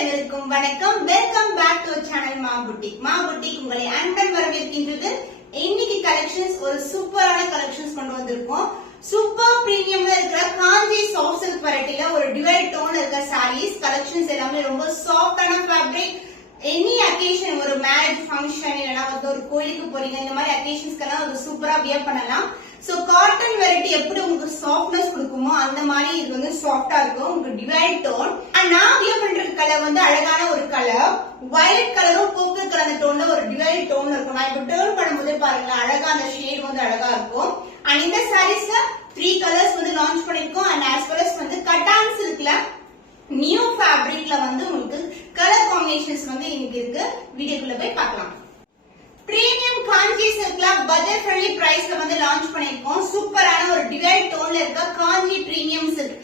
அனைவருக்கும் வணக்கம். Welcome back to channel மா புட்டிக். மா புட்டிக் உங்களை அன்புடன் வரவேற்கின்றது. இன்னைக்கு கலெக்ஷன்ஸ் ஒரு சூப்பரான கலெக்ஷன்ஸ் கொண்டு வந்திருக்கோம். சூப்பர் பிரீமியம்ல இருக்கிற காஞ்சி சாஃப்ட் சில்க் வெரைட்டில ஒரு டிவைட் டோன்ல இருக்கிற சாரீஸ் கலெக்ஷன்ஸ் எல்லாமே ரொம்ப சாஃப்டான ஃபேப்ரிக். எனி அக்கேஷன், ஒரு மேரேஜ் ஃபங்க்ஷன் இல்லனா வந்து ஒரு கோயிலுக்கு போறீங்க, இந்த மாதிரி அக்கேஷன்ஸ்க்கெல்லாம் ஒரு சூப்பரா வியர் பண்ணலாம். சோ காட்டன் வெரைட்டி எப்படி உங்களுக்கு சாஃப்ட்னஸ் கொடுக்குமோ அந்த மாதிரி இது வந்து சாஃப்டா இருக்கும். உங்களுக்கு டிவைட் டோன். நான் வியர் பண்ற கலர் வந்து அழகான ஒரு கலர், வயலட் கலரும் பர்பிள் கலர் அந்த டோன்ல ஒரு டிவைட் டோன்ல இருக்கும். நான் இப்ப டர்ன் பண்ணும்போது பாருங்க அழகா அந்த ஷேட் வந்து அழகா இருக்கும். அண்ட் இந்த சாரீஸ்ல 3 கலர்ஸ் வந்து லான்ச் பண்ணிருக்கோம். அண்ட் as well as வந்து கட்டான் சில்க்ல நியூ ஃபேப்ரிக்ல வந்து உங்களுக்கு கலர் காம்பினேஷன்ஸ் வந்து இங்க இருக்கு. வீடியோக்குள்ள போய் பார்க்கலாம். பிரீமியம் காஞ்சி சில்க்ல பட்ஜெட் ஃப்ரெண்ட்லி பிரைஸ்ல வந்து லான்ச் பண்ணிருக்கோம். சூப்பரான ஒரு டிவைட் டோன்ல இருக்க காஞ்சி பிரீமியம் சில்க்.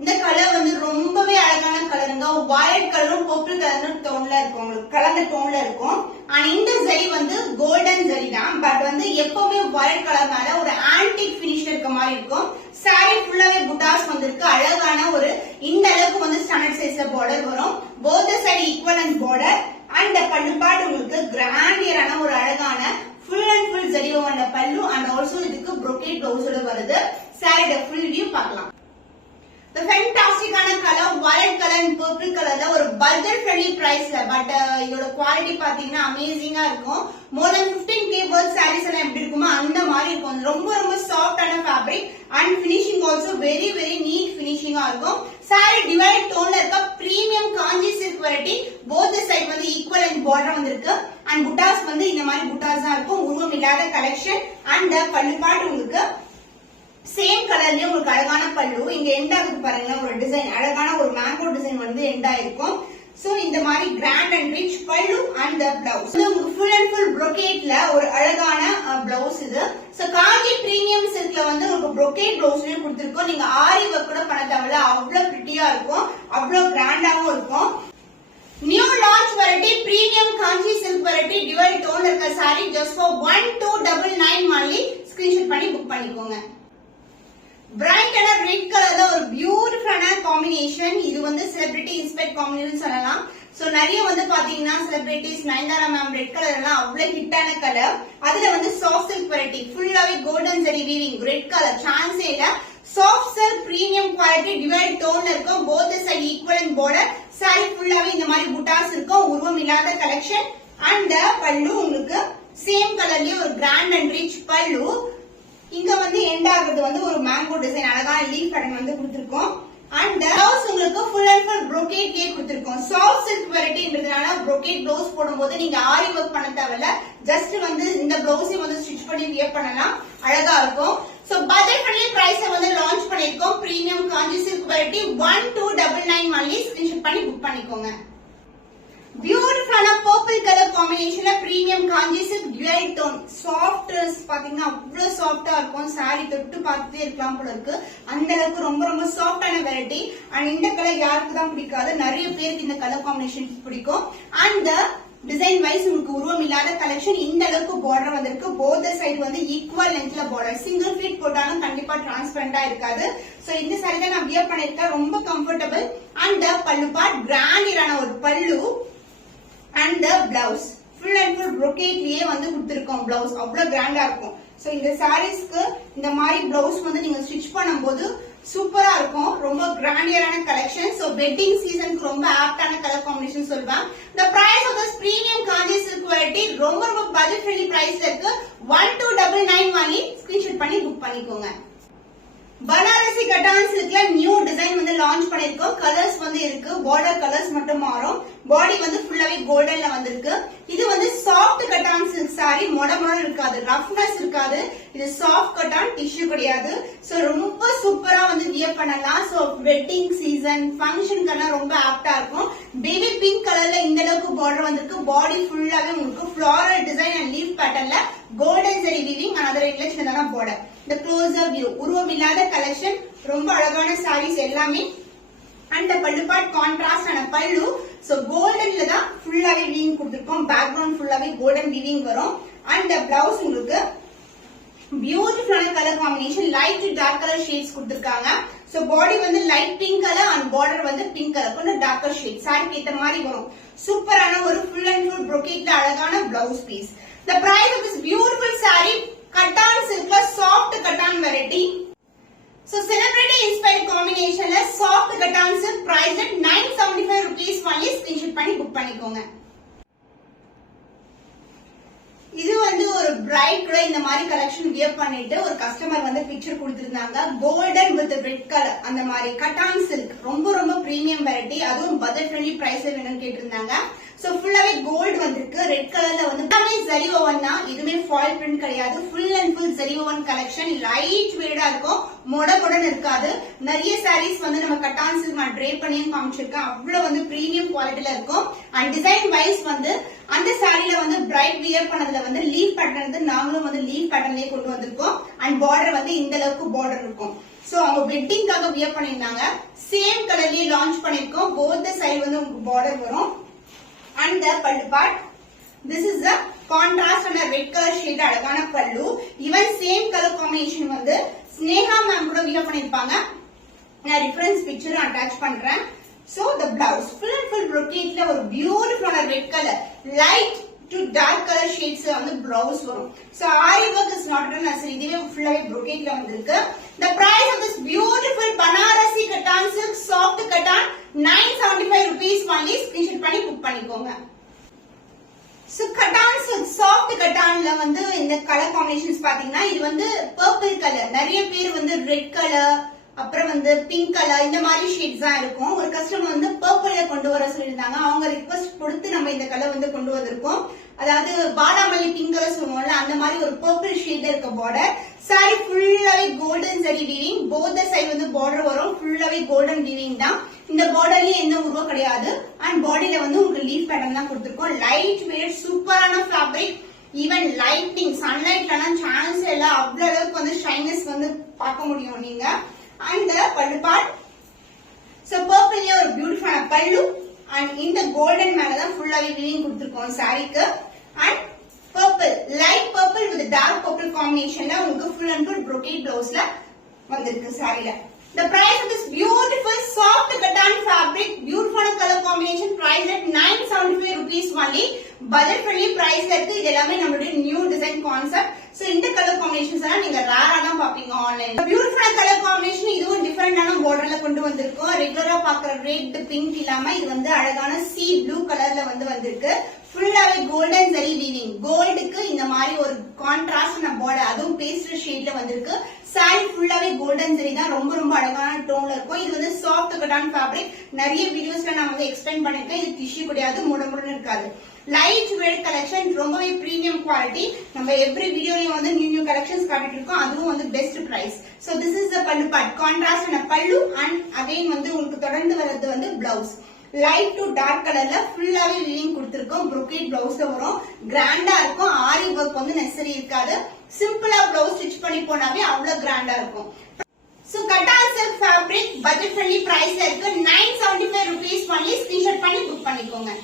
இந்த கலர் வந்து ரொம்பவே அழகான கலருங்க. வயலட் கலரும் பர்பிள் கலரும் டோன்ல இருக்கும், உங்களுக்கு கலந்த டோன்ல இருக்கும். அண்ட் இந்த ஜரி வந்து கோல்டன் ஜரி தான், பட் வந்து எப்பவுமே வயலட் கலர்னால ஒரு ஆன்டிக் ஃபினிஷ் இருக்க மாதிரி இருக்கும். சாரி ஃபுல்லாவே புட்டாஸ் வந்திருக்கு. அழகான ஒரு இந்த அளவுக்கு வந்து ஸ்டாண்டர்ட் சைஸ்ல பார்டர் வரும். Both side equivalent border. And பல்லுபாட் உங்களுக்கு கிராண்டியரான ஒரு அழகான ஃபுல் அண்ட் ஃபுல் ஜரி வந்த பல்லு. அண்ட் ஆல்சோ இதுக்கு brocade பிளவுஸோட வருது. சாரியோட ஃபுல் வியூ பார்க்கலாம். The ஃபேண்டாஸ்டிக்கான colour violet colour and purple கலர்ல ஒரு பட்ஜெட் ஃப்ரெண்ட்லி பிரைஸ்ல, பட் இதோட குவாலிட்டி பாத்தீங்கன்னா அமேசிங்கா இருக்கும். மோர் தென் 15K worth சாரீஸ் எல்லாம் எப்படி இருக்குமோ அந்த மாதிரி இருக்கும். ரொம்ப ரொம்ப சாஃப்டான fabric and finishing also very very neat ஃபினிஷிங்கா இருக்கும். சாரி டிவைட் டோன்ல இருக்க premium Kanchi silk variety. Both side வந்து ஈக்குவல் அண்ட் பார்டர் வந்திருக்கு. அண்ட் புட்டாஸ் வந்து இந்த மாதிரி புட்டாஸ் தான் இருக்கும். உருவம் இல்லாத கலெக்ஷன். அண்ட் பல்லுபாட் உங்களுக்கு சேம் கலர்லயே உங்களுக்கு அழகான பல்லு. இங்க எண்ட் ஆகுது பாருங்க, ஒரு டிசைன் அழகான ஒரு மேங்கோ டிசைன் வந்து எண்ட் ஆயிருக்கும். சோ இந்த மாதிரி கிராண்ட் அண்ட் ரிச் பல்லு அண்ட் பிளவுஸ் உங்களுக்கு ஃபுல் அண்ட் ஃபுல் brocade ஒரு அழகான பிளவுஸ் இது. சோ காஞ்சி பிரீமியம் சில்க்ல வந்து உங்களுக்கு brocade பிளவுஸ்லயும் கொடுத்திருக்கோம். நீங்க ஆரி ஒர்க் கூட பண்ண தேவையில்ல, அவ்வளவு பிரிட்டியா இருக்கும், அவ்வளவு கிராண்டாவும் இருக்கும். New launch variety premium Kanchi silk variety டிவைட் டோன்ல இருக்க sari just for 1299 only. Screenshot பண்ணி புக் பண்ணிக்கோங்க. பிரைட் அண்ட் ரெட் கலர்ல ஒரு பியூட்டிஃபுல்லான காம்பினேஷன். இது வந்து செலிபிரிட்டி இன்ஸ்பைர்ட் காம்பினேஷன் சொல்லலாம். சோ நிறைய வந்து பாத்தீங்கன்னா celebrities Nayanthara ma'am red colour எல்லாம் அவ்வளவு ஹிட்டான கலர். அதுல வந்து சாஃப்ட் சில்க் வெரைட்டி ஃபுல்லாவே golden zari weaving red colour சான்ஸே இல்ல. சாஃப்ட் சில்க் பிரீமியம் குவாலிட்டி டிவைட் டோன்ல இருக்கும். Both side equal and border. Sorry ஃபுல்லாவே இந்த மாதிரி புட்டாஸ் இருக்கும். உருவம் இல்லாத கலெக்ஷன். அண்ட் பல்லு உங்களுக்கு சேம் கலர்லயே ஒரு கிராண்ட் அண்ட் ரிச் பல்லு. இங்க வந்து எண்ட் ஆகுறது வந்து ஒரு மேங்கோ டிசைன் அழகான லீஃப் பேட்டர்ன் வந்து கொடுத்திருக்கோம். அண்ட் பிளவுஸ் உங்களுக்கு ஃபுல் அண்ட் ஃபுல் brocade கொடுத்திருக்கோம். சாஃப்ட் சில்க் வெரைட்டின்றதுனால brocade பிளவுஸ் போடும்போது நீங்க ஆரி ஒர்க் பண்ண தேவையில்ல. ஜஸ்ட் வந்து இந்த பிளவுஸை வந்து ஸ்டிச் பண்ணி வியர் பண்ணலாம், அழகா இருக்கும். சோ பட்ஜெட் ஃப்ரெண்ட்லி பிரைஸ்ல வந்து லான்ச் பண்ணிருக்கோம். Premium Kanchi silk variety 1299 only. Screenshot பண்ணி புக் பண்ணிக்கோங்க. பியூட்டிஃபுல்லான பர்பிள் கலர் காம்பினேஷன்ல premium Kanchi silk divide tone. Softness பாத்தீங்கன்னா அவ்வளவு சாஃப்டா இருக்கும். சாரி தொட்டு பார்த்துட்டே இருக்கலாம் போல இருக்கு, அந்த அளவுக்கு ரொம்ப ரொம்ப சாஃப்டான வெரைட்டி. அண்ட் இந்த கலர் யாருக்கு தான் பிடிக்காது, நிறைய பேருக்கு இந்த கலர் காம்பினேஷன் பிடிக்கும். அண்ட் டிசைன் வைஸ் உங்களுக்கு உருவம் இல்லாத கலெக்ஷன். இந்த அளவுக்கு பார்டர் வந்திருக்கு. போத் சைடு வந்து ஈக்குவல் லென்த்ல பார்டர். சிங்கிள் ஃபீட் போட்டாலும் கண்டிப்பா டிரான்ஸ்பரண்டா இருக்காது. சோ இந்த சாரி தான் நான் வியர் பண்ணிருக்கேன், ரொம்ப கம்ஃபர்டபிள். அண்ட் பல்லு பார்ட் கிராண்டியரான ஒரு பல்லு. And blouse full and full brocade வந்து கொடுத்திருக்கோம். பிளவுஸ் அவ்வளவு கிராண்டா இருக்கும். சோ இந்த சாரீஸ்க்கு இந்த மாதிரி பிளவுஸ் வந்து நீங்க ஸ்டிச் பண்ணும்போது சூப்பரா இருக்கும். ரொம்ப கிராண்டியரான கலெக்ஷன். சோ வெட்டிங் சீசனுக்கு ரொம்ப ஆப்டான கலர் காம்பினேஷன் சொல்வேன். The price of this premium Kanchi silk variety ரொம்ப ரொம்ப பட்ஜெட் ஃப்ரெண்ட்லி பிரைஸ்ல இருக்கு. 1299 only. ஸ்கிரீன்ஷாட் பண்ணி புக் பண்ணிக்கோங்க. பனாரசி கட்டான் சில்க்ல நியூ டிசைன் வந்து லான்ச் பண்ணிருக்கோம். கலர்ஸ் வந்து இருக்கு, பார்டர் கலர்ஸ் மட்டும் மாறும். பாடி வந்து ஃபுல்லாவே கோல்டன்ல வந்திருக்கு. இது வந்து சாஃப்ட் கட்டான் சில்க் சாரி. மொடமொட இருக்காது, ரஃப்னஸ் இருக்காது. இது சாஃப்ட் கட்டான், டிஷ்யூ கிடையாது. சோ ரொம்ப சூப்பரா வந்து வியர் பண்ணலாம். சோ வெட்டிங் சீசன் ஃபங்க்ஷனுக்கெல்லாம் ரொம்ப ஆப்டா இருக்கும். பேபி பிங்க் கலர்ல இந்த அளவுக்கு பார்டர் வந்திருக்கு. பாடி ஃபுல்லாவே உங்களுக்கு ஃபிளாரல் டிசைன் அண்ட் லீஃப் பேட்டர்ன்ல கோல்டன் ஜரி வீவிங். அதோட சின்னதான பார்டர். இந்த க்ளோஸர் வியூ உருவம் இல்லாத கலெக்ஷன். ரொம்ப அழகான சாரீஸ் எல்லாமே. அண்ட் பல்லு பார்ட் கான்ட்ராஸ்ட் ஆன பல்லு. சோ கோல்டன்ல தான் ஃபுல்லாவே வீவிங் கொடுத்திருக்கோம். பேக்ரவுண்ட் ஃபுல்லாவே கோல்டன் வீவிங் வரும். அண்ட் பிளவுஸ் உங்களுக்கு பியூட்டிஃபுல்லான colour combination light to dark colour shades கொடுத்திருக்காங்க. சோ பாடி வந்து light pink colour and border வந்து பிங்க் கலர் கொஞ்சம் டார்க்கர் ஷேட் சாரிக்கு ஏத்த மாதிரி வரும். சூப்பரான ஒரு ஃபுல் அண்ட் ஃபுல் brocade அழகான blouse piece. The price of this beautiful saree cotton silk soft cotton variety. So celebrity inspired combination la soft cotton silk price at 975 rupees only. Screenshot பண்ணி book பண்ணிக்கோங்க. இது வந்து ஒரு bright கூட இந்த மாதிரி collection wear பண்ணிட்டு ஒரு கஸ்டமர் வந்து பிக்சர் கொடுத்திருந்தாங்க. கோல்டன் வித் ரெட் கலர் அந்த மாதிரி கட்டான் சில்க் ரொம்ப ரொம்ப பிரீமியம் வெரைட்டி, அதுவும் பட்ஜெட் ஃப்ரெண்ட்லி பிரைஸ்ல வேணும்னு கேட்டிருந்தாங்க. சோ ஃபுல்லாவே கோல்ட் வந்திருக்கு. ரெட் கலர்ல வந்து எல்லாமே ஜரி ஓவன் தான், இதுமே ஃபாயில் பிரிண்ட் கிடையாது. Full and full zari woven collection. Light வெயிட்டா இருக்கும், மொடமொடன் இருக்காது. நிறைய சாரீஸ் வந்து நம்ம கட்டான் சில்க் நான் ட்ரே பண்ணியும் காமிச்சிருக்கேன். அவ்வளவு வந்து பிரீமியம் குவாலிட்டில இருக்கும். அண்ட் டிசைன் வைஸ் வந்து அந்த சாரியில வந்து பிரைட் வியர் பண்ணதுல வந்து லீஃப் பேட்டர்ன் வந்து நாங்களும் வந்து லீஃப் பேட்டர்ன்லயே கொண்டு வந்திருக்கோம். அண்ட் பார்டர் வந்து இந்த அளவுக்கு பார்டர் இருக்கும். சோ அவங்க வெட்டிங்காக வியர் பண்ணிருந்தாங்க. சேம் கலர்லயே லான்ச் பண்ணிருக்கோம். போத் சைடு வந்து உங்களுக்கு பார்டர் வரும். And the pallu part, this is the contrast and a red color shade அழகான பல்லு. even same color combination வந்து ஸ்னேகா மேம் கூட வியர் பண்ணிருப்பாங்க. நான் ரெஃபரன்ஸ் பிக்சர் அட்டாச் பண்றேன். so the blouse full and full brocade ல ஒரு beautiful red color light to dark color shades வந்து blouse வரும். so ari work is not done as இதுவே ஃபுல்லாவே brocade ல வந்திருக்கு. the price of this beautiful banarasi cotton silk soft cotton 975 rupees only. screenshot பண்ணி book பண்ணிக்கோங்க. so cotton silk soft cotton ல வந்து இந்த கலர் காம்பினேஷன்ஸ் பாத்தீங்கன்னா இது வந்து பர்பிள் கலர், நிறைய பேர் வந்து ரெட் கலர் அப்புறம் வந்து பிங்க் கலர் இந்த மாதிரி ஷேட்ஸ் தான் இருக்கும். ஒரு கஸ்டமர் வந்து பர்பிள்ல கொண்டு வர சொல்லியிருந்தாங்க. அவங்க ரிக்வெஸ்ட் கொடுத்து நம்ம இந்த கலர் வந்து கொண்டு வந்திருக்கோம். அதாவது பாடாமல்லி பிங்க் கலர் சொல்லுவோம்ல அந்த மாதிரி ஒரு பர்பிள் ஷேட்ல இருக்க பார்டர். சாரி ஃபுல்லாவே golden zari weaving. Both side வந்து பார்டர் வரும். ஃபுல்லாவே கோல்டன் வீவிங் தான். இந்த பார்டர்லயே எந்த உருவம் கிடையாது. அண்ட் பாடியில வந்து உங்களுக்கு லீஃப் பேட்டர்ன் தான் கொடுத்திருக்கோம். லைட் வெயிட் சூப்பரான ஃபேப்ரிக். ஈவன் லைட்டிங் சன்லைட்லாம் சான்ஸ் இல்ல, அவ்வளவு அளவுக்கு வந்து ஷைனஸ் வந்து பார்க்க முடியும் நீங்க. and the pallu part, so purple ல ஒரு பியூட்டிஃபுல்லான பல்லு and இந்த கோல்டன் மேல தான் ஃபுல்லாவே வீவிங் கொடுத்திருக்கோம் சாரிக்கு. and purple light purple with dark purple combination ல உங்களுக்கு full and full brocade blouse ல வந்திருக்கு சாரில. the price of this beautiful soft cotton fabric beautiful color combination price at 975 rupees only. budget friendly price ல இருக்கு. இது எல்லாமே நம்மளுடைய new design concept. So இந்த கலர் காம்பினேஷன்ஸ் எல்லாம் நீங்க ரேரா தான் பாப்பீங்க ஆன்லைன்ல. பியூட்டிஃபுல் கலர் காம்பினேஷன், இதுவும் டிஃபரெண்டான பார்டர்ல கொண்டு வந்திருக்கோம். ரெகுலரா பாக்குற ரெட் பிங்க் இல்லாம இது வந்து அழகான சீ ப்ளூ கலர்ல வந்து வந்திருக்கு. ஃபுல்லாவே கோல்டன் ஜரி வீவிங். கோல்டுக்கு இந்த மாதிரி ஒரு கான்ட்ராஸ்டான பார்டர், அதுவும் பேஸ்டல் ஷேட்ல வந்திருக்கு. சாரி ஃபுல்லாவே கோல்டன் ஜரி தான், ரொம்ப ரொம்ப அழகான டோன்ல இருக்கும். இது வந்து சாஃப்ட் கட்டான் ஃபேப்ரிக். நிறைய வீடியோஸ்ல நான் வந்து எக்ஸ்பிளைன் பண்ணிருக்கேன். இது டிஷ்யூ கிடையாது, முடமுடன் இருக்காது. லைட் வெயிட் கலெக்ஷன், ரொம்பவே பிரீமியம் குவாலிட்டி. நம்ம எவ்ரி வீடியோலயும் வந்து நியூ கலெக்ஷன்ஸ் காட்டிட்டு இருக்கோம். அதுவும் வந்து best price. So this is the pallu part. கான்ட்ராஸ்டான பல்லு அண்ட் அகைன் வந்து உங்களுக்கு தொடர்ந்து வர்றது வந்து பிளவுஸ். லைட் டு டார்க் கலர்ல ஃபுல்லாவே வீவிங் கொடுத்திருக்கோம். brocade பிளவுஸ் வரும். கிராண்டா இருக்கும். ஆரி ஒர்க் வந்து நெசசரி இருக்காது. சிம்பிளா பிளவுஸ் ஸ்டிச் பண்ணி போனாவே அவ்வளவு கிராண்டா இருக்கும். So cotton silk fabric budget friendly price ல இருக்கு. 975 rupees only. screenshot பண்ணி புக் பண்ணிக்கோங்க.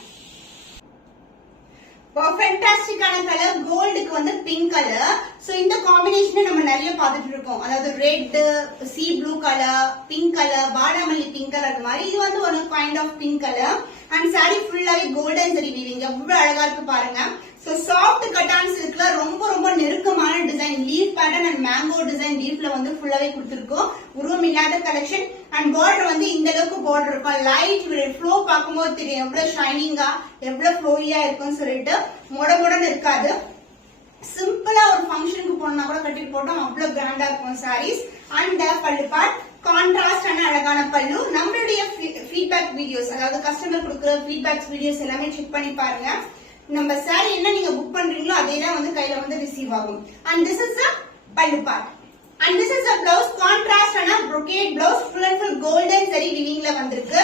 ஃபேண்டாஸ்டிக்கான கலர் கோல்டுக்கு வந்து பிங்க் கலர். சோ இந்த காம்பினேஷன் நம்ம நிறைய பார்த்துட்டு இருக்கோம். அதாவது red, sea blue colour, pink colour, பாடாமல்லி பிங்க் கலர் மாதிரி. இது வந்து ஒரு kind of pink colour. And sari ஃபுல்லாவே கோல்டன் சரி வீவிங். எவ்வளவு அழகா இருக்கு பாருங்க. சோ சாஃப்ட் கட்டான் சில்க்ல ரொம்ப ரொம்ப நெருக்கமான design, leaf pattern and mango design லீஃப்ல வந்து ஃபுல்லாவே கொடுத்திருக்கோம். உருவம் இல்லாத கலெக்ஷன். அண்ட் பார்டர் வந்து இந்த அளவுக்கு பார்டர் இருக்கும். லைட் ஃப்ளோ பார்க்கும்போது தெரியும் எவ்வளவு ஷைனிங்கா எவ்வளவு ஃப்ளோயியா இருக்கும்னு சொல்லிட்டு. மொடமொடன் இருக்காது. சிம்பிளா ஒரு ஃபங்க்ஷனுக்கு போனா கூட கட்டிட்டு போட்டோம், அவ்வளவு கிராண்டா இருக்கும் saris. And pallu part contrast ஆன அழகான பல்லு. நம்மளுடைய ஃபீட்பேக் வீடியோஸ், அதாவது கஸ்டமர் கொடுக்குற ஃபீட்பேக் வீடியோஸ் எல்லாமே செக் பண்ணி பாருங்க. நம்ம சாரி என்ன நீங்க புக் பண்றீங்களோ அதே தான் வந்து கையில வந்து ரிசீவ் ஆகும். And this is the pallu part. And this is the blouse. Contrast ஆன brocade blouse full and full golden சரி வீவிங்ல வந்திருக்கு.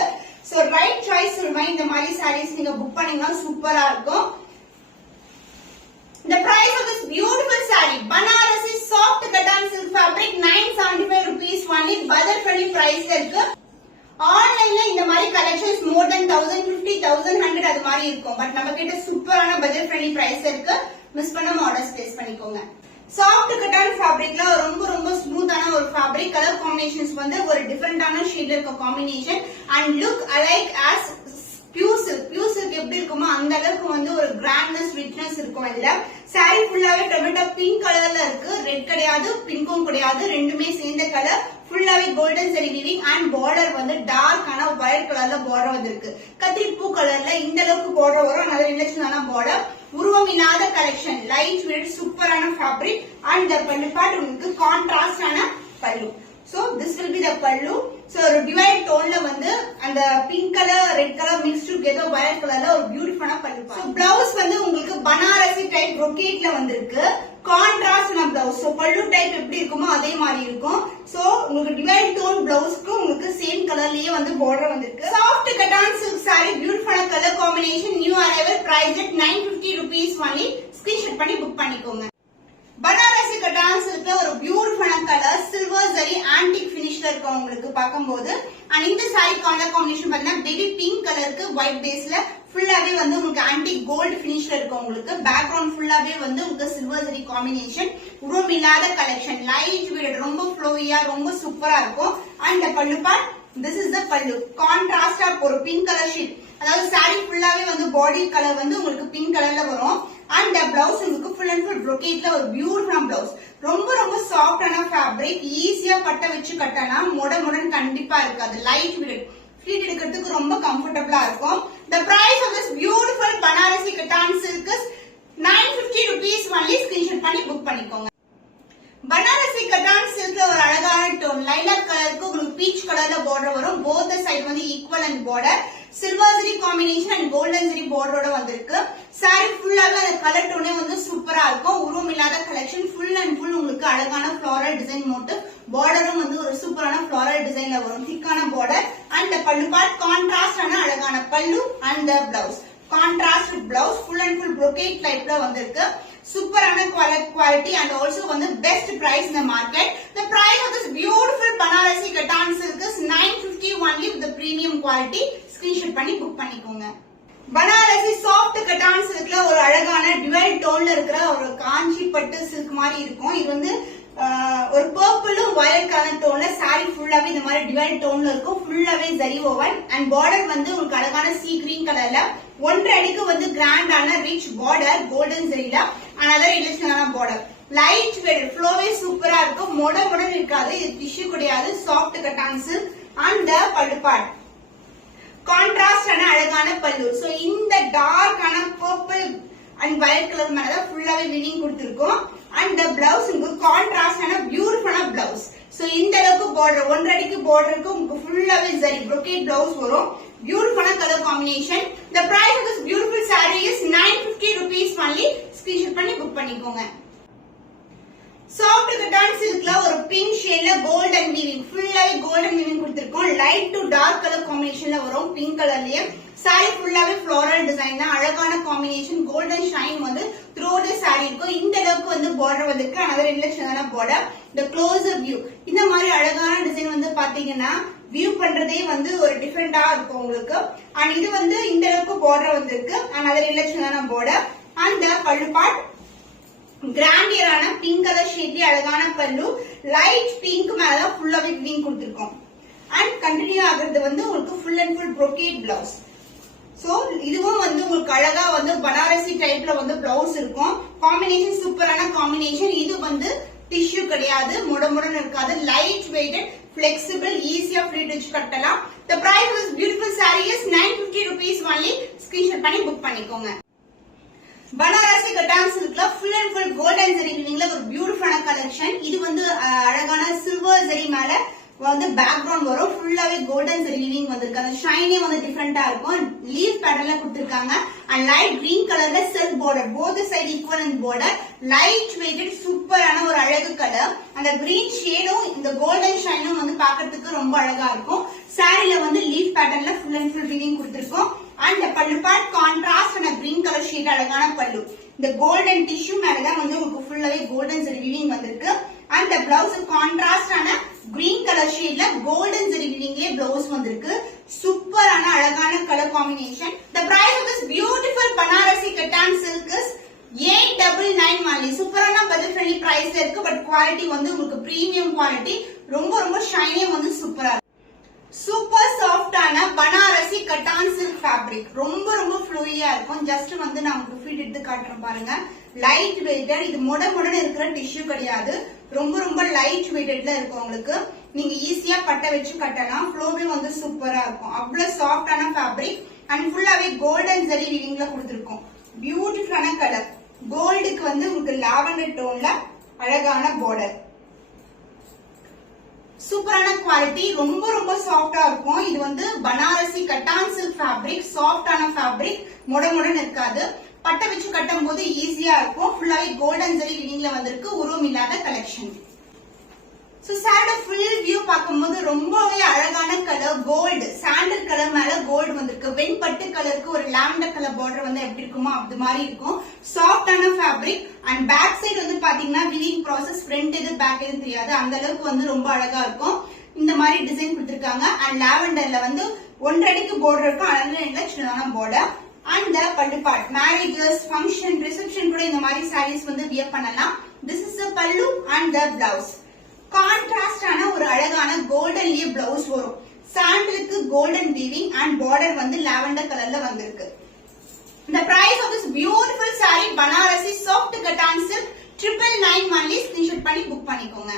சோ ரைட் சாய்ஸ் சொல்லுவேன். இந்த மாதிரி சாரீஸ் நீங்க புக் பண்ணீங்கன்னா சூப்பரா இருக்கும். The price of this beautiful saree, Banarasi soft cotton silk fabric 975 rupees only. budget friendly price ல இருக்கு. ஆன்லைன்ல இந்த மாதிரி கலெக்ஷன்ஸ் மோர் தென் 1050, 1100 அது மாதிரி இருக்கும். பட் நம்ம கிட்ட சூப்பரான பட்ஜெட் ஃப்ரெண்ட்லி பிரைஸ் இருக்கு. மிஸ் பண்ணாம ஆர்டர்ஸ் பிளேஸ் பண்ணிக்கோங்க. சாஃப்ட் கட்டான் ஃபேப்ரிக்ல ரொம்ப ரொம்ப ஸ்மூத்தான ஒரு ஃபேப்ரிக். கலர் காம்பினேஷன்ஸ் வந்து ஒரு டிஃபரெண்டான ஷேட்ல இருக்க combination and look அலைக் as pure silk. Pure silk எப்படி இருக்குமோ அந்த அளவுக்கு வந்து ஒரு கிராண்ட்னஸ் ரிச்னஸ் இருக்கும். இதுல சாரி ஃபுல்லாவே டொமேட்டோ பிங்க் கலர்ல இருக்கு. ரெட் கிடையாது, பிங்க்கும் கிடையாது, ரெண்டுமே சேர்ந்த கலர். ஃபுல்லாவே golden zari weaving and border வந்து டார்க்கான வயலட் கலர்ல பார்டர் வந்திருக்கு. கத்திரிப்பூ கலர்ல இந்த அளவுக்கு பார்டர் வரும். நல்ல ரிலேஷனான பார்டர். உருவம் இல்லாத கலெக்ஷன், லைட் வெயிட் சூப்பரான ஃபேப்ரிக் அண்ட் பல்லு பார்ட் உங்களுக்கு கான்ட்ராஸ்டான பல்லு. So this will be the pallu. So ஒரு டிவைட் டோன்ல வந்து அந்த pink colour red colour mix together violet கலர்ல ஒரு பியூட்டிஃபுல்லான பல்லு. So பிளவுஸ் வந்து உங்களுக்கு பனாரசி டைப் brocade வந்திருக்கு. கான்ட்ராஸ்டான பிளவுஸ். So பல்லு டைப் எப்படி இருக்குமோ அதே மாதிரி இருக்கும். So உங்களுக்கு டிவைட் டோன் பிளவுஸ்க்கு உங்களுக்கு சேம் கலர்லயே வந்து border வந்திருக்கு. சாஃப்ட் கட்டான் silk saree பியூட்டிஃபுல்லான colour combination. New arrival price at 950 rupees only. Screenshot பண்ணி புக் பண்ணிக்கோங்க. பனாரசி கட்டான் சில்க்ல ஒரு பியூட்டிஃபுல்லான கலர் சில்வர் ஜரி ஆன்டிக் ஃபினிஷ்ல இருக்கும் உங்களுக்கு பாக்கும்போது. அண்ட் இந்த சாரி கலர் காம்பினேஷன் பாத்தீங்கன்னா பேபி பிங்க் கலருக்கு ஒயிட் பேஸ்ல ஃபுல்லாவே வந்து உங்களுக்கு ஆன்டிக் கோல்ட் ஃபினிஷ்ல இருக்கும் உங்களுக்கு. பேக்ரவுண்ட் ஃபுல்லாவே வந்து உங்களுக்கு சில்வர் ஜரி காம்பினேஷன். உருவம் இல்லாத கலெக்ஷன், லைட் வெயிட், ரொம்ப ஃப்ளோயியா, ரொம்ப சூப்பரா இருக்கும். And pallu part, this is the பல்லு. கான்ட்ராஸ்டா ஒரு பிங்க் கலர் ஷீட், அதாவது சாரி ஃபுல்லாவே வந்து பாடி கலர் வந்து உங்களுக்கு பிங்க் கலர்ல வரும். அண்ட் பிளவுஸ் உங்களுக்கு ஃபுல் அண்ட் ஃபுல் brocade ஒரு பியூட்டிஃபுல் பிளவுஸ். ரொம்ப ரொம்ப சாஃப்டான ஃபேப்ரிக். ஈஸியா பட்ட வச்சு கட்டலாம். முடன் கண்டிப்பா இருக்காது. லைட் வெயிட், ஃப்ளீட் எடுக்கிறதுக்கு ரொம்ப கம்ஃபர்டபுளா இருக்கும். The price of this beautiful Banarasi Kattan silk is 950 rupees only. Screenshot பண்ணி புக் பண்ணிக்கோங்க. பனாரசி கட்டான் சில்க்ல ஒரு அழகான டோன் லைலாக் கலருக்கு உங்களுக்கு பீச் கலர்ல பார்டர் வரும். போத் சைடு வந்து equal and border. Silver zari combination and golden zari பார்டரோட வந்திருக்கு. சாரி ஃபுல்லாவே அந்த கலர் டோனே வந்து சூப்பரா இருக்கும். உருவம் இல்லாத கலெக்ஷன். ஃபுல் அண்ட் ஃபுல் உங்களுக்கு அழகான ஃபிளாரல் டிசைன் மோட்டிவ். பார்டரும் வந்து ஒரு சூப்பரான ஃபிளாரல் டிசைன்ல வரும். திக்கான பார்டர் அண்ட் பல்லு பார்ட் கான்ட்ராஸ்டான அழகான பல்லு and blouse. Contrast blouse full and full brocade டைப்ல வந்திருக்கு. சூப்பரான quality and also வந்து best price in the market. The price of this beautiful Banarasi Kattan silk is 950 only with the premium quality. Screenshot பண்ணி book பண்ணிக்கோங்க. Banarasi soft கட்டான் சில்க்ல ஒரு அழகான divide டோன்ல இருக்கிற ஒரு காஞ்சி பட்டு சில்க் மாதிரி இருக்கும். இது வந்து ஒரு பர்பிளும் வயலட் கலர் டோன்ல சாரி ஃபுல்லாவே இந்த மாதிரி டிவைட் டோன்ல இருக்கும். ஃபுல்லாவே ஜரி ஓவன் அண்ட் பார்டர் வந்து உங்களுக்கு அழகான சீ கிரீன் கலர்ல 1.5 அடிக்கு வந்து கிராண்டான ரிச் பார்டர் கோல்டன் ஜரியில another illustrative border. Light weight, flowவே சூப்பரா இருக்கும். முடன் இருக்காது. இது டிஷ்யூ கிடையாது. Soft cotton silk and the pallu part. Contrast ஆன அழகான பல்லு. சோ இந்த டார்க் ஆன பர்பிள் அண்ட் வயலட் கலர் மேல தான் ஃபுல்லாவே வீவிங் கொடுத்திருக்கோம். அண்ட் the blouse உங்களுக்கு கான்ட்ராஸ்ட் ஆன பியூட்டிஃபுல்லான blouse. சோ இந்த அளவுக்கு border 1.5 அடிக்கு borderக்கு உங்களுக்கு ஃபுல்லாவே ஜரி brocade blouse வரும். பியூட்டிஃபுல்லான colour combination. The price of this beautiful saree is 950 rupees only. Screenshot பண்ணி புக் பண்ணிக்கோங்க. சாஃப்ட் கட்டான் சில்க்ல ஒரு பிங்க் ஷேட்ல கோல்டன் வீவிங், ஃபுல்லாவே கோல்டன் வீவிங் கொடுத்திருக்கோம். லைட் டு டார்க் கலர் காம்பினேஷன்ல வரும். பிங்க் கலர்லயே சாரி ஃபுல்லாவே ஃப்ளோரல் டிசைன் தான். அழகான காம்பினேஷன். கோல்டன் ஷைன் வந்து த்ரூ தி சாரி இருக்கும். இந்த அளவுக்கு வந்து பார்டர் வந்திருக்கு. another illustrative border. the closer view, இந்த மாதிரி அழகான டிசைன் வந்து பாத்தீங்கன்னா வியூ பண்றதே வந்து ஒரு டிஃபரெண்டா இருக்கும் உங்களுக்கு. அண்ட் இது வந்து இந்த அளவுக்கு பார்டர் வந்திருக்கு. another illustrative border. and the pallu part கிராண்டியரான pink colour ஷேட்ல அழகான பல்லு. லைட் பிங்க் மேல ஃபுல்லாவே வீவிங் கொடுத்திருக்கோம். அண்ட் கண்டினியூ ஆகுறது வந்து உங்களுக்கு full and full brocade blouse. So இதுவும் வந்து உங்களுக்கு அழகா வந்து பனாரசி டைப்ல வந்து பிளவுஸ் இருக்கும். காம்பினேஷன் சூப்பரான காம்பினேஷன். இது வந்து டிஷ்யூ கிடையாது. முடன் இருக்காது. லைட் வெயிட்டட், flexible, ஈஸியா ஃப்ளீட் வச்சு கட்டலாம். The price of this beautiful saree is 950 rupees only. Screenshot பண்ணி புக் பண்ணிக்கோங்க. பனாரசி கட்டான் சில்க்ல full and full golden zari வீவிங்ல ஒரு பியூட்டிஃபுல்லான கலெக்ஷன். இது வந்து அழகான சில்வர் ஜரி மேல வந்து பேக்ரவுண்ட் வரும். ஃபுல்லாவே கோல்டன் ஜரி வீவிங் வந்திருக்கு. அந்த ஷைனே வந்து டிஃபரெண்டா இருக்கும். லீஃப் பேட்டர்ன்ல கொடுத்திருக்காங்க. அண்ட் லைட் கிரீன் கலர்ல self border. Both side equal and border. Light weighted சூப்பரான ஒரு அழகு கலர். அந்த கிரீன் ஷேடும் இந்த கோல்டன் ஷைனும் வந்து பாக்கிறதுக்கு ரொம்ப அழகா இருக்கும். சாரில வந்து லீஃப் பேட்டர்ன்ல ஃபுல் அண்ட் ஃபுல் வீவிங் கொடுத்திருக்கோம். அண்ட் பல்லு பார்ட் கான்ட்ராஸ்ட் ஆன கிரீன் கலர் ஷேட் அழகான பல்லு. இந்த கோல்டன் டிஷ்யூ மேலதான் வந்து உங்களுக்கு ஃபுல்லாவே கோல்டன் ஜரி வீவிங் வந்திருக்கு. அண்ட் பிளவுஸ் கான்ட்ராஸ்ட் ஆன கிரீன் கலர் ஷேட்ல கோல்டன் ஜரி வீவிங்லயே பிளவுஸ் வந்திருக்கு. சூப்பரான அழகான colour combination. The price of this beautiful Banarasi Kattan silk is 800 999 சூப்பரான பட்ஜெட் ஃப்ரெண்ட்லி பிரைஸ்ல இருக்கு. பட் குவாலிட்டி வந்து உங்களுக்கு பிரீமியம் குவாலிட்டி, ரொம்ப ஷைனிங் வந்து சூப்பரா இருக்கு. சூப்பர் சாஃப்டான பனாரசி கட்டான் சில்க் ஃபேப்ரிக், ரொம்ப ஃப்ளூயியா இருக்கும். ஜஸ்ட் வந்து நான் உங்களுக்கு ஃபீட் எடுத்து காட்டுறேன் பாருங்க. லைட் வெயிட்டட், இது முடன்னு இருக்கிற டிஷ்யூ கிடையாது. ரொம்ப லைட் வெயிட்டட்ல இருக்கும். உங்களுக்கு நீங்க ஈஸியா பட்டை வச்சு கட்டலாம். ஃப்ளோவே வந்து சூப்பரா இருக்கும். அவ்வளவு சாஃப்டான ஃபேப்ரிக் அண்ட் ஃபுல்லாவே கோல்டன் ஜரி வீவிங்ல கொடுத்திருக்கோம். பியூட்டிஃபுல்லான கலர், கோல்டுக்கு வந்து உங்களுக்கு லாவெண்டர் டோன்ல அழகான பார்டர். சூப்பரான குவாலிட்டி, ரொம்ப சாஃப்டா இருக்கும். இது வந்து பனாரசி கட்டான் சில்க் ஃபேப்ரிக், சாஃப்டான ஃபேப்ரிக், முடன்னு இருக்காது. பட்டை வச்சு கட்டும் போது ஈஸியா இருக்கும். ஃபுல்லாவே கோல்டன் ஜரி வீவிங்ல வந்திருக்கு. உருவம் இல்லாத கலெக்ஷன். சோ சாரோட ஃபுல் வியூ பார்க்கும்போது ரொம்பவே அழகான கலர், கோல்டு சாண்டல் கலர் மேல கோல்டு வந்திருக்கு. வெண்பட்டு கலருக்கு ஒரு லாவெண்டர் கலர் பார்டர் வந்து எப்படி இருக்குமோ அது மாதிரி இருக்கும். சாஃப்டான ஃபேப்ரிக் அண்ட் பேக் சைடு வந்து பாத்தீங்கன்னா வீவிங் ப்ராசஸ், ஃப்ரண்ட் எது பேக் எது தெரியாது, அந்த அளவுக்கு வந்து ரொம்ப அழகா இருக்கும். இந்த மாதிரி டிசைன் கொடுத்திருக்காங்க. அண்ட் லாவெண்டர்ல வந்து 1.5 அடிக்கு பார்டர் இருக்கும். அழகான சின்னதான border. And pallu part, marriages, function, reception கூட இந்த மாதிரி சாரீஸ் வந்து வியர் பண்ணலாம். திஸ் இஸ் த பல்லு அண்ட் த பிளவுஸ். கான்ட்ராஸ்டான ஒரு அழகான கோல்டன்லயே பிளவுஸ் வரும். சாண்டலுக்கு கோல்டன் வீவிங் அண்ட் பார்டர் வந்து லாவெண்டர் கலர்ல வந்திருக்கு. The price of this beautiful saree Banarasi soft cotton silk 999 only. Screenshot பண்ணி புக் பண்ணிக்கோங்க.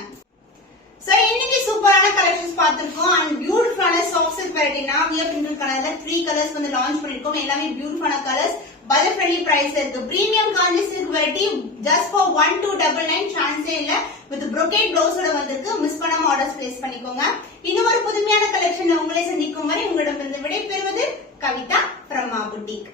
சோ இன்னைக்கு சூப்பரான கலெக்ஷன்ஸ் பார்த்திருக்கோம். அண்ட் பியூட்டிஃபுல்லான soft silk variety Navya printed கலர்ல 3 கலர்ஸ் வந்து லான்ச் பண்ணிருக்கோம். எல்லாமே பியூட்டிஃபுல்லான கலர்ஸ், பட்ஜெட் ஃப்ரெண்ட்லி பிரைஸ்ல இருக்கு. Premium Kanchi silk variety just for 1299, சான்ஸே இல்ல. வித் brocade பிளவுஸோட வந்திருக்கு. மிஸ் பண்ணாம ஆர்டர்ஸ் பிளேஸ் பண்ணிக்கோங்க. இன்னொரு புதுமையான கலெக்ஷன்ல உங்களை சந்திக்கும் வரை உங்களிடமிருந்து விடைபெறுவது கவிதா from மா புட்டிக்.